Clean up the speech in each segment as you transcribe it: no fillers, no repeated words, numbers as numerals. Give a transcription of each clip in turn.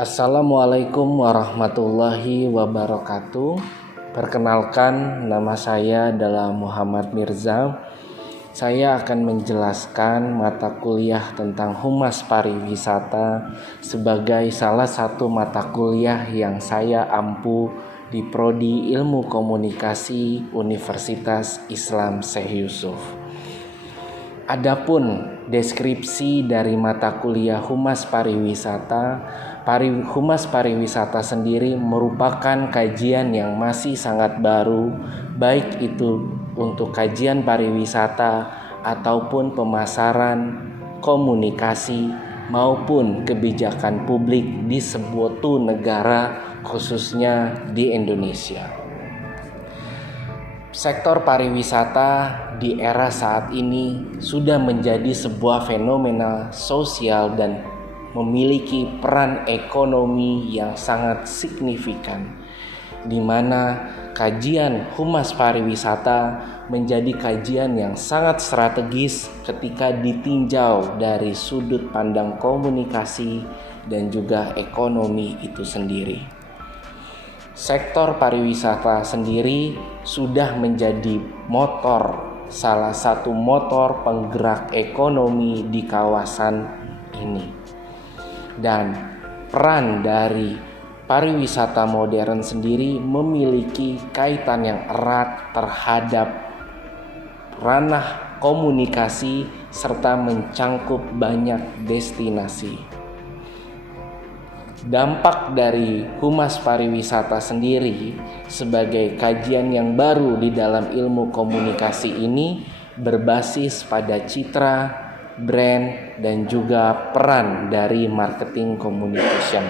Assalamualaikum warahmatullahi wabarakatuh. Perkenalkan, nama saya adalah Muhammad Mirza. Saya akan menjelaskan mata kuliah tentang Humas Pariwisata sebagai salah satu mata kuliah yang saya ampu di Prodi Ilmu Komunikasi Universitas Islam Syekh Yusuf. Adapun deskripsi dari mata kuliah Humas Pariwisata sendiri merupakan kajian yang masih sangat baru, baik itu untuk kajian pariwisata ataupun pemasaran, komunikasi maupun kebijakan publik di suatu negara, khususnya di Indonesia. Sektor pariwisata di era saat ini sudah menjadi sebuah fenomena sosial dan memiliki peran ekonomi yang sangat signifikan, di mana kajian Humas Pariwisata menjadi kajian yang sangat strategis ketika ditinjau dari sudut pandang komunikasi dan juga ekonomi itu sendiri. Sektor pariwisata sendiri sudah menjadi salah satu motor penggerak ekonomi di kawasan ini. Dan peran dari pariwisata modern sendiri memiliki kaitan yang erat terhadap ranah komunikasi serta mencangkup banyak destinasi. Dampak dari Humas Pariwisata sendiri sebagai kajian yang baru di dalam ilmu komunikasi ini berbasis pada citra, brand, dan juga peran dari marketing communication.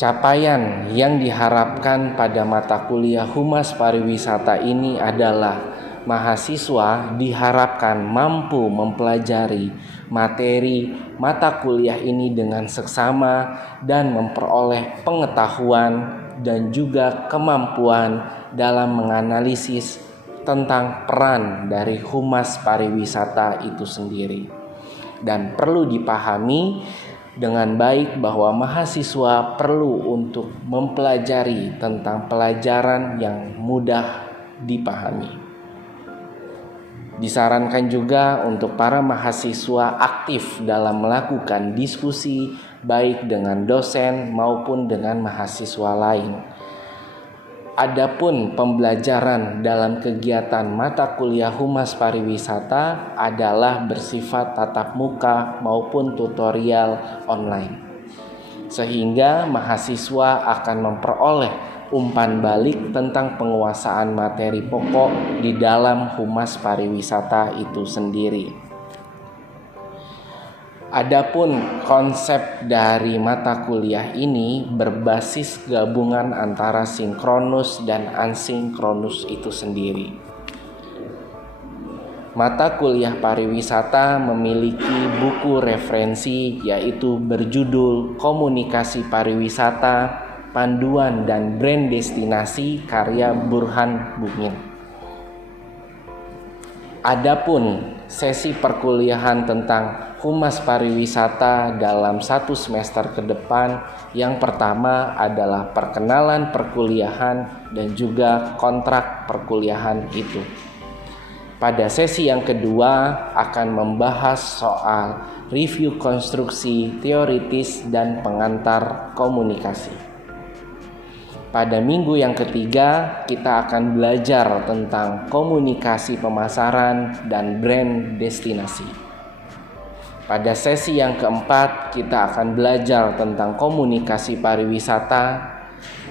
Capaian yang diharapkan pada mata kuliah Humas Pariwisata ini adalah mahasiswa diharapkan mampu mempelajari materi mata kuliah ini dengan seksama dan memperoleh pengetahuan dan juga kemampuan dalam menganalisis tentang peran dari Humas Pariwisata itu sendiri. Dan perlu dipahami dengan baik bahwa mahasiswa perlu untuk mempelajari tentang pelajaran yang mudah dipahami. Disarankan juga untuk para mahasiswa aktif dalam melakukan diskusi baik dengan dosen maupun dengan mahasiswa lain. Adapun pembelajaran dalam kegiatan mata kuliah Humas Pariwisata adalah bersifat tatap muka maupun tutorial online, sehingga mahasiswa akan memperoleh umpan balik tentang penguasaan materi pokok di dalam Humas Pariwisata itu sendiri. Adapun konsep dari mata kuliah ini berbasis gabungan antara sinkronus dan asinkronus itu sendiri. Mata kuliah pariwisata memiliki buku referensi yaitu berjudul Komunikasi Pariwisata, Panduan dan Brand Destinasi karya Burhan Bumin. Adapun sesi perkuliahan tentang Humas Pariwisata dalam 1 semester ke depan, yang pertama adalah perkenalan perkuliahan dan juga kontrak perkuliahan itu. Pada sesi yang kedua akan membahas soal review konstruksi teoritis dan pengantar komunikasi. Pada minggu yang ketiga, kita akan belajar tentang komunikasi pemasaran dan brand destinasi. Pada sesi yang keempat, kita akan belajar tentang komunikasi pariwisata.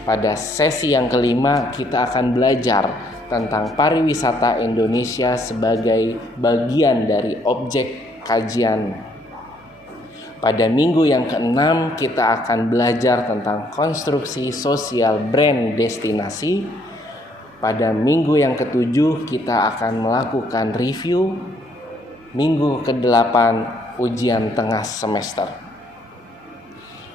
Pada sesi yang kelima, kita akan belajar tentang pariwisata Indonesia sebagai bagian dari objek kajian. Pada minggu yang keenam kita akan belajar tentang konstruksi sosial brand destinasi. Pada minggu yang ketujuh kita akan melakukan review. Minggu ke-8 ujian tengah semester.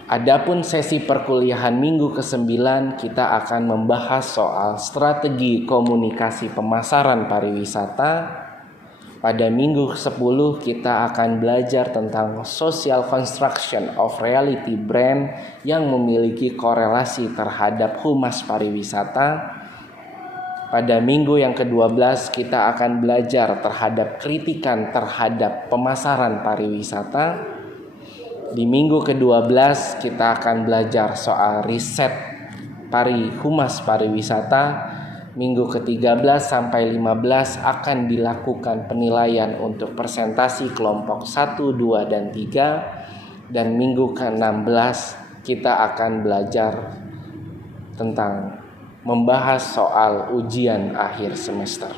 Adapun sesi perkuliahan minggu ke-9 kita akan membahas soal strategi komunikasi pemasaran pariwisata. Pada minggu ke-10 kita akan belajar tentang social construction of reality brand yang memiliki korelasi terhadap humas pariwisata. Pada minggu yang ke-12 kita akan belajar terhadap kritikan terhadap pemasaran pariwisata. Di minggu ke-12 kita akan belajar soal riset humas pariwisata. Minggu ke-13 sampai 15 akan dilakukan penilaian untuk presentasi kelompok 1, 2, dan 3. Dan minggu ke-16 kita akan belajar tentang membahas soal ujian akhir semester.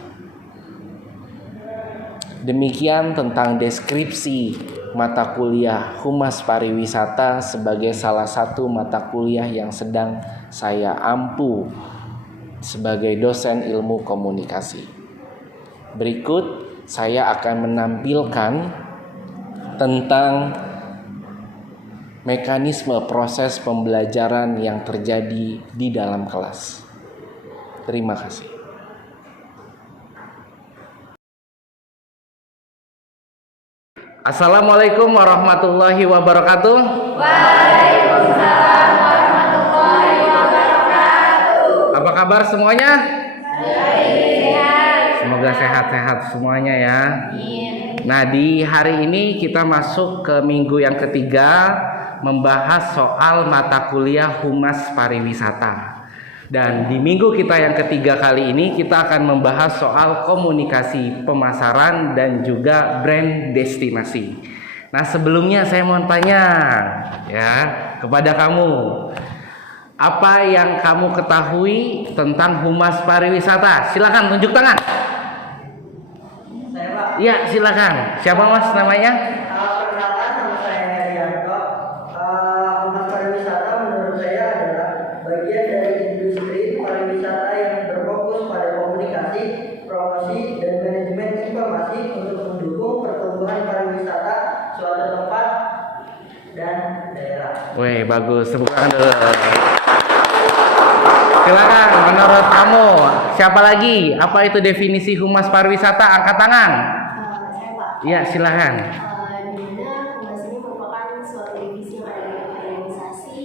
Demikian tentang deskripsi mata kuliah Humas Pariwisata sebagai salah satu mata kuliah yang sedang saya ampu sebagai dosen ilmu komunikasi. Berikut saya akan menampilkan tentang mekanisme proses pembelajaran yang terjadi di dalam kelas. Terima kasih. Assalamualaikum warahmatullahi wabarakatuh. Waalaikumsalam warahmatullahi wabarakatuh. Apa kabar semuanya? Baik. Semoga sehat-sehat semuanya ya. Nah, di hari ini kita masuk ke minggu yang ketiga, membahas soal mata kuliah Humas Pariwisata. Dan di minggu kita yang ketiga kali ini kita akan membahas soal komunikasi pemasaran dan juga brand destinasi. Nah, sebelumnya saya mau tanya ya kepada kamu, apa yang kamu ketahui tentang Humas Pariwisata? Silakan tunjuk tangan. Saya, Pak. Ya, silakan. Siapa Mas namanya? Perkenalkan, nama saya Herianto. Humas pariwisata menurut saya adalah bagian dari industri pariwisata yang berfokus pada komunikasi, promosi, dan manajemen informasi untuk mendukung pertumbuhan pariwisata suatu tempat dan daerah. Wih, bagus. Tepuk tangan dulu. Silakan, menurut kamu siapa lagi? Apa itu definisi Humas Pariwisata? Angkat tangan. Saya Pak. Ya, silakan. Dimana Humas ini merupakan suatu divisi yang ada di organisasi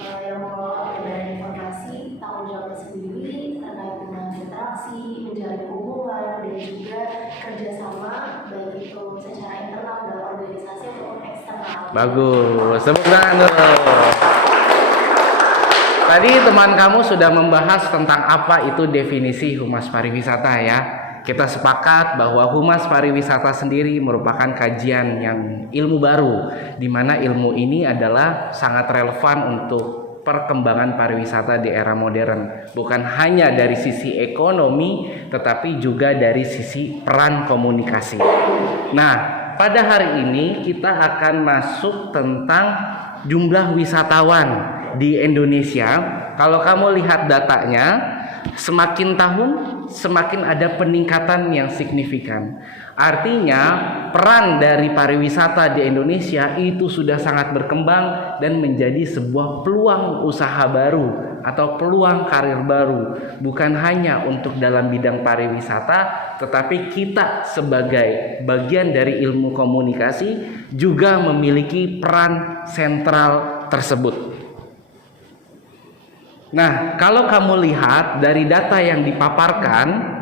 yang mengelola peredaran informasi, tanggung jawab sendiri terkait dengan interaksi, menjalin hubungan, dan juga kerjasama baik itu secara internal dalam organisasi ataupun eksternal. Bagus, tepuk tangan dulu. Tadi teman kamu sudah membahas tentang apa itu definisi Humas Pariwisata ya. Kita sepakat bahwa Humas Pariwisata sendiri merupakan kajian yang ilmu baru, di mana ilmu ini adalah sangat relevan untuk perkembangan pariwisata di era modern. Bukan hanya dari sisi ekonomi, tetapi juga dari sisi peran komunikasi. Nah, pada hari ini kita akan masuk tentang jumlah wisatawan di Indonesia. Kalau kamu lihat datanya, semakin tahun semakin ada peningkatan yang signifikan. Artinya peran dari pariwisata di Indonesia itu sudah sangat berkembang dan menjadi sebuah peluang usaha baru atau peluang karir baru, bukan hanya untuk dalam bidang pariwisata, tetapi kita sebagai bagian dari ilmu komunikasi juga memiliki peran sentral tersebut. Nah, kalau kamu lihat dari data yang dipaparkan,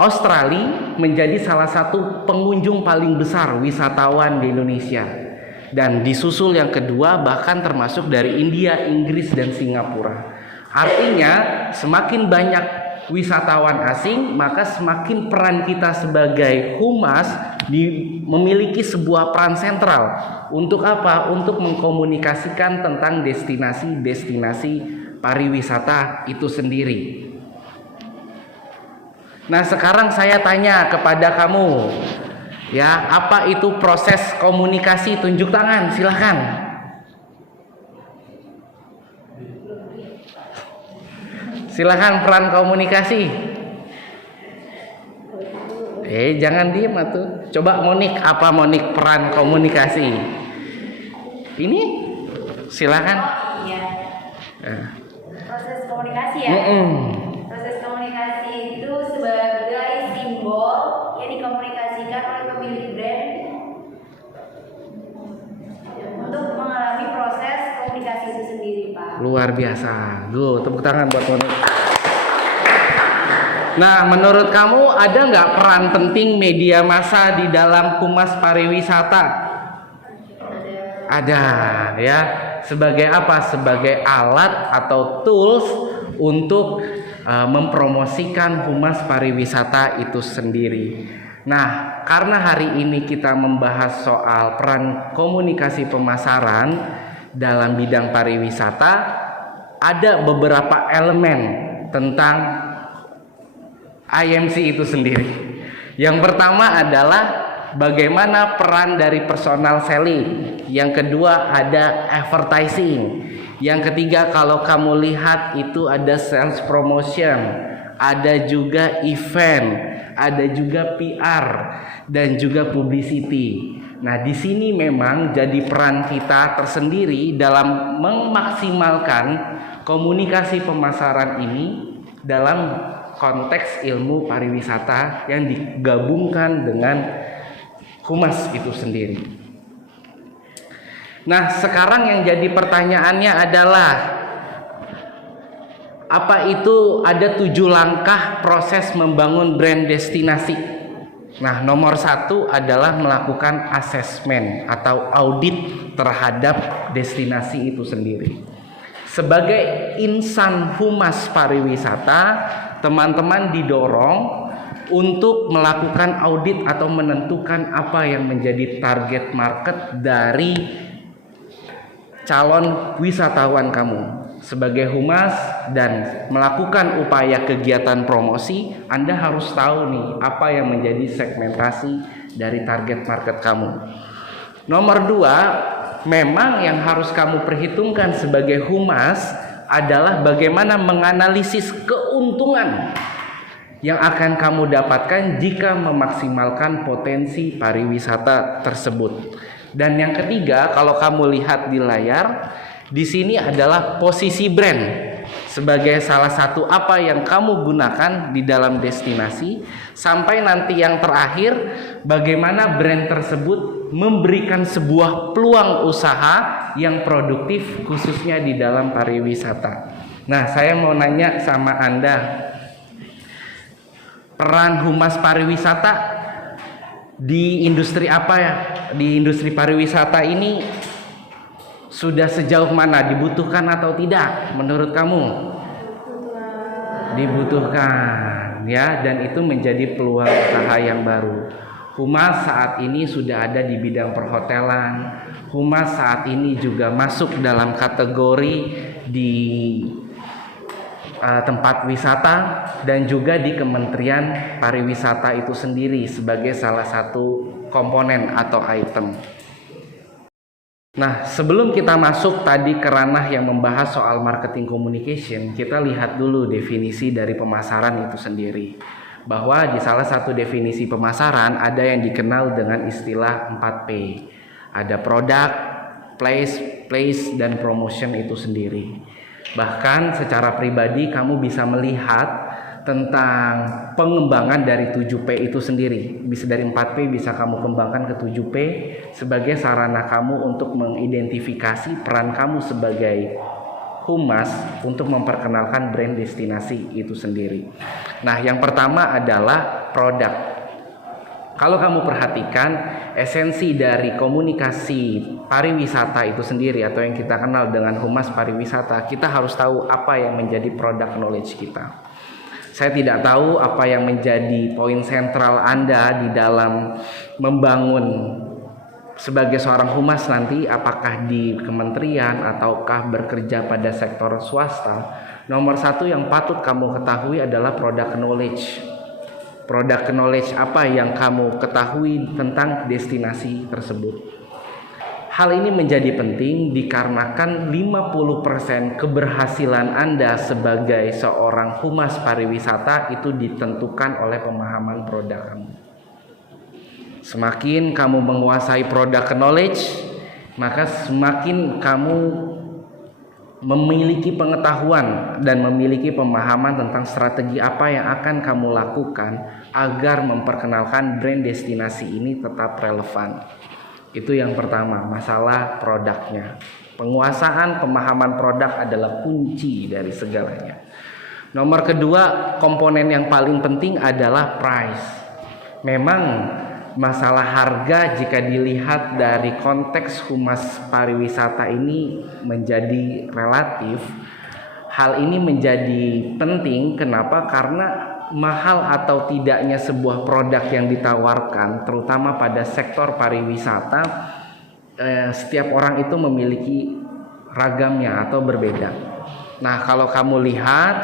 Australia menjadi salah satu pengunjung paling besar wisatawan di Indonesia. Dan disusul yang kedua bahkan termasuk dari India, Inggris, dan Singapura. Artinya semakin banyak wisatawan asing, maka semakin peran kita sebagai humas memiliki sebuah peran sentral. Untuk apa? Untuk mengkomunikasikan tentang destinasi-destinasi pariwisata itu sendiri. Nah, sekarang saya tanya kepada kamu, ya, apa itu proses komunikasi? Tunjuk tangan, silahkan. Silahkan peran komunikasi. Jangan diem atuh. Coba Monik, apa Monik peran komunikasi? Ini, silahkan. Oh iya. Proses komunikasi ya. Proses komunikasi itu sebagai diaplikasikan oleh pemilik brand untuk mengalami proses komunikasi itu sendiri, Pak. Luar biasa. Tepuk tangan buat Tony. Nah, menurut kamu ada nggak peran penting media massa di dalam humas pariwisata? Ada, ya. Sebagai apa? Sebagai alat atau tools untuk mempromosikan humas pariwisata itu sendiri. Nah, karena hari ini kita membahas soal peran komunikasi pemasaran dalam bidang pariwisata, ada beberapa elemen tentang IMC itu sendiri. Yang pertama adalah bagaimana peran dari personal selling. Yang kedua ada advertising. Yang ketiga kalau kamu lihat itu ada sales promotion, ada juga event, ada juga PR dan juga publicity. Nah, di sini memang jadi peran kita tersendiri dalam memaksimalkan komunikasi pemasaran ini dalam konteks ilmu pariwisata yang digabungkan dengan humas itu sendiri. Nah, sekarang yang jadi pertanyaannya adalah apa itu ada 7 langkah proses membangun brand destinasi. Nah, nomor 1 adalah melakukan asesmen atau audit terhadap destinasi itu sendiri. Sebagai insan humas pariwisata, teman-teman didorong untuk melakukan audit atau menentukan apa yang menjadi target market dari calon wisatawan kamu. Sebagai humas dan melakukan upaya kegiatan promosi, Anda harus tahu nih apa yang menjadi segmentasi dari target market kamu. Nomor 2, memang yang harus kamu perhitungkan sebagai humas adalah bagaimana menganalisis keuntungan yang akan kamu dapatkan jika memaksimalkan potensi pariwisata tersebut. Dan yang ketiga, kalau kamu lihat di layar, di sini adalah posisi brand sebagai salah satu apa yang kamu gunakan di dalam destinasi, sampai nanti yang terakhir bagaimana brand tersebut memberikan sebuah peluang usaha yang produktif khususnya di dalam pariwisata. Nah, saya mau nanya sama Anda, peran humas pariwisata di industri apa ya? Di industri pariwisata ini sudah sejauh mana, dibutuhkan atau tidak menurut kamu? Dibutuhkan, ya, dan itu menjadi peluang usaha yang baru. Humas saat ini sudah ada di bidang perhotelan. Humas saat ini juga masuk dalam kategori di tempat wisata dan juga di Kementerian Pariwisata itu sendiri sebagai salah satu komponen atau item. Nah, sebelum kita masuk tadi ke ranah yang membahas soal marketing communication, kita lihat dulu definisi dari pemasaran itu sendiri. Bahwa di salah satu definisi pemasaran ada yang dikenal dengan istilah 4P. Ada produk, place, dan promotion itu sendiri. Bahkan secara pribadi kamu bisa melihat tentang pengembangan dari 7P itu sendiri. Bisa dari 4P bisa kamu kembangkan ke 7P sebagai sarana kamu untuk mengidentifikasi peran kamu sebagai humas untuk memperkenalkan brand destinasi itu sendiri. Nah, yang pertama adalah produk. Kalau kamu perhatikan esensi dari komunikasi pariwisata itu sendiri atau yang kita kenal dengan humas pariwisata, kita harus tahu apa yang menjadi product knowledge kita. Saya tidak tahu apa yang menjadi poin sentral Anda di dalam membangun sebagai seorang humas nanti, apakah di kementerian ataukah bekerja pada sektor swasta. Nomor 1 yang patut kamu ketahui adalah product knowledge. Product knowledge apa yang kamu ketahui tentang destinasi tersebut. Hal ini menjadi penting dikarenakan 50% keberhasilan Anda sebagai seorang humas pariwisata itu ditentukan oleh pemahaman produk kamu. Semakin kamu menguasai product knowledge, maka semakin kamu memiliki pengetahuan dan memiliki pemahaman tentang strategi apa yang akan kamu lakukan agar memperkenalkan brand destinasi ini tetap relevan. Itu yang pertama, masalah produknya. Penguasaan pemahaman produk adalah kunci dari segalanya. Nomor kedua, komponen yang paling penting adalah price. Memang masalah harga jika dilihat dari konteks humas pariwisata ini menjadi relatif. Hal ini menjadi penting, kenapa? Karena mahal atau tidaknya sebuah produk yang ditawarkan, terutama pada sektor pariwisata, setiap orang itu memiliki ragamnya atau berbeda. Nah, kalau kamu lihat,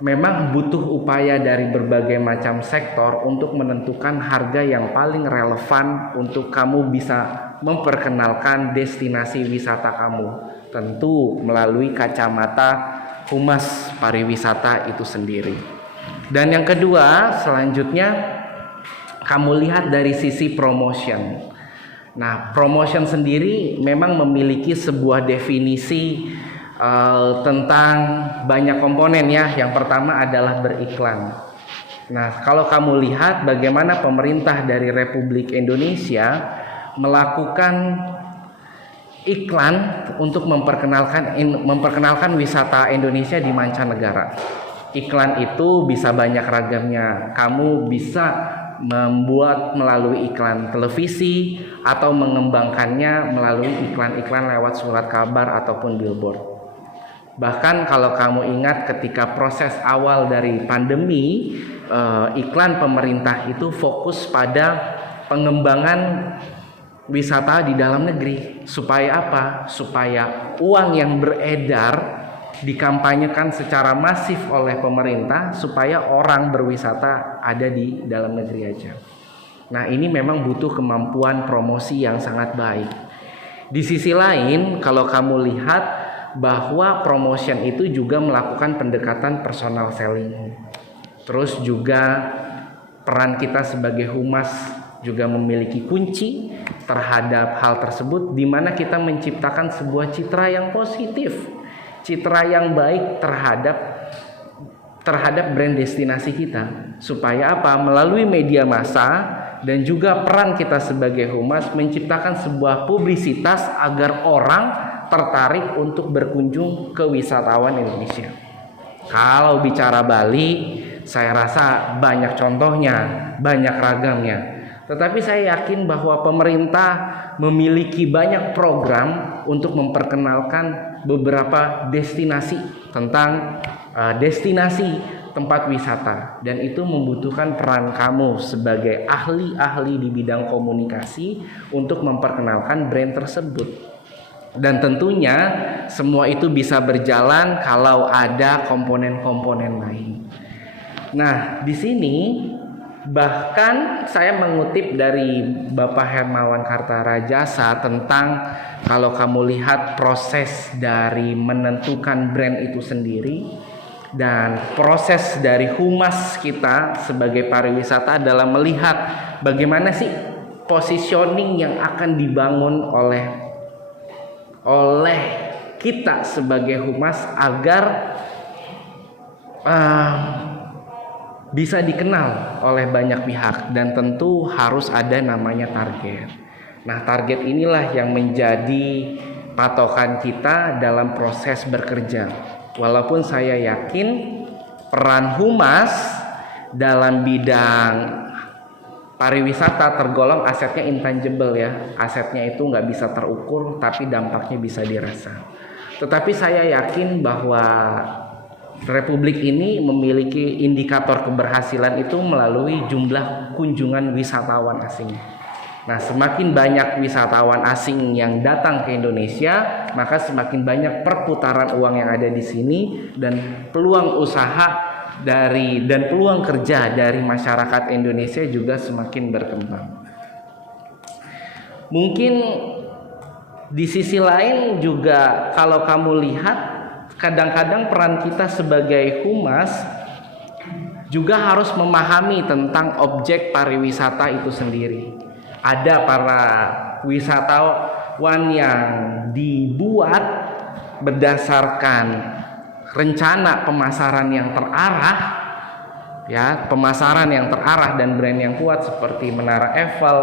memang butuh upaya dari berbagai macam sektor untuk menentukan harga yang paling relevan untuk kamu bisa memperkenalkan destinasi wisata kamu. Tentu melalui kacamata humas pariwisata itu sendiri. Dan yang kedua, selanjutnya kamu lihat dari sisi promotion. Nah, promotion sendiri memang memiliki sebuah definisi tentang banyak komponen ya. Yang pertama adalah beriklan. Nah, kalau kamu lihat bagaimana pemerintah dari Republik Indonesia melakukan iklan untuk memperkenalkan wisata Indonesia di mancanegara. Iklan itu bisa banyak ragamnya. Kamu bisa membuat melalui iklan televisi atau mengembangkannya melalui iklan-iklan lewat surat kabar ataupun billboard. Bahkan kalau kamu ingat ketika proses awal dari pandemi, iklan pemerintah itu fokus pada pengembangan wisata di dalam negeri. Supaya apa? Supaya uang yang beredar dikampanyekan secara masif oleh pemerintah supaya orang berwisata ada di dalam negeri aja. Nah, ini memang butuh kemampuan promosi yang sangat baik. Di sisi lain, kalau kamu lihat bahwa promotion itu juga melakukan pendekatan personal selling. Terus juga peran kita sebagai humas juga memiliki kunci terhadap hal tersebut, di mana kita menciptakan sebuah citra yang positif, citra yang baik terhadap brand destinasi kita. Supaya apa? Melalui media massa dan juga peran kita sebagai humas menciptakan sebuah publisitas agar orang tertarik untuk berkunjung ke wisatawan Indonesia. Kalau bicara Bali, saya rasa banyak contohnya, banyak ragamnya. Tetapi saya yakin bahwa pemerintah memiliki banyak program untuk memperkenalkan beberapa destinasi tentang destinasi tempat wisata, dan itu membutuhkan peran kamu sebagai ahli-ahli di bidang komunikasi untuk memperkenalkan brand tersebut. Dan tentunya semua itu bisa berjalan kalau ada komponen-komponen lain. Nah, di sini bahkan saya mengutip dari Bapak Hermawan Kartarajasa tentang kalau kamu lihat proses dari menentukan brand itu sendiri dan proses dari humas kita sebagai pariwisata adalah melihat bagaimana sih positioning yang akan dibangun oleh kita sebagai humas agar bisa dikenal oleh banyak pihak, dan tentu harus ada namanya target. Nah, target inilah yang menjadi patokan kita dalam proses bekerja. Walaupun saya yakin peran humas dalam bidang pariwisata tergolong asetnya intangible ya. Asetnya itu nggak bisa terukur, tapi dampaknya bisa dirasa. Tetapi saya yakin bahwa Republik ini memiliki indikator keberhasilan itu melalui jumlah kunjungan wisatawan asing. Nah, semakin banyak wisatawan asing yang datang ke Indonesia, maka semakin banyak perputaran uang yang ada di sini, dan peluang usaha dan peluang kerja dari masyarakat Indonesia juga semakin berkembang. Mungkin di sisi lain juga kalau kamu lihat, kadang-kadang peran kita sebagai humas juga harus memahami tentang objek pariwisata itu sendiri. Ada para wisatawan yang dibuat berdasarkan rencana pemasaran yang terarah, ya, pemasaran yang terarah dan brand yang kuat seperti Menara Eiffel,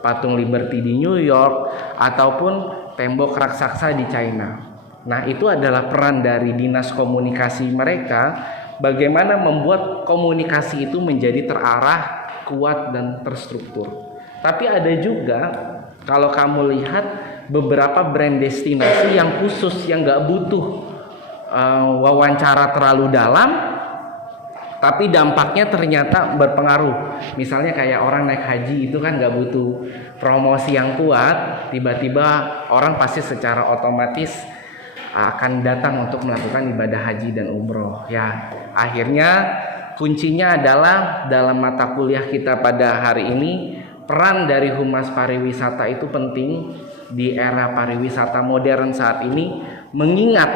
Patung Liberty di New York, ataupun tembok raksasa di China. Nah, itu adalah peran dari dinas komunikasi mereka, bagaimana membuat komunikasi itu menjadi terarah, kuat, dan terstruktur. Tapi ada juga, kalau kamu lihat, beberapa brand destinasi yang khusus, yang gak butuh wawancara terlalu dalam, tapi dampaknya ternyata berpengaruh. Misalnya kayak orang naik haji itu kan gak butuh promosi yang kuat, tiba-tiba orang pasti secara otomatis akan datang untuk melakukan ibadah haji dan umroh. Ya, akhirnya kuncinya adalah dalam mata kuliah kita pada hari ini, peran dari Humas Pariwisata itu penting di era pariwisata modern saat ini, mengingat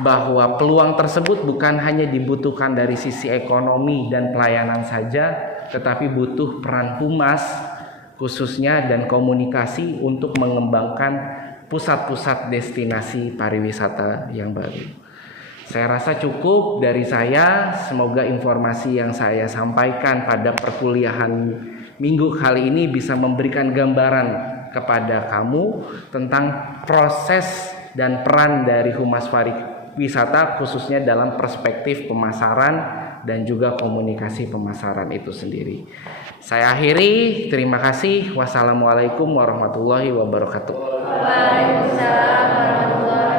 bahwa peluang tersebut bukan hanya dibutuhkan dari sisi ekonomi dan pelayanan saja, tetapi butuh peran humas khususnya dan komunikasi untuk mengembangkan pusat-pusat destinasi pariwisata yang baru. Saya rasa cukup dari saya. Semoga informasi yang saya sampaikan pada perkuliahan minggu kali ini bisa memberikan gambaran kepada kamu tentang proses dan peran dari Humas Pariwisata, khususnya dalam perspektif pemasaran dan juga komunikasi pemasaran itu sendiri. Saya akhiri, terima kasih. Wassalamualaikum warahmatullahi wabarakatuh. Waalaikumsalam warahmatullahi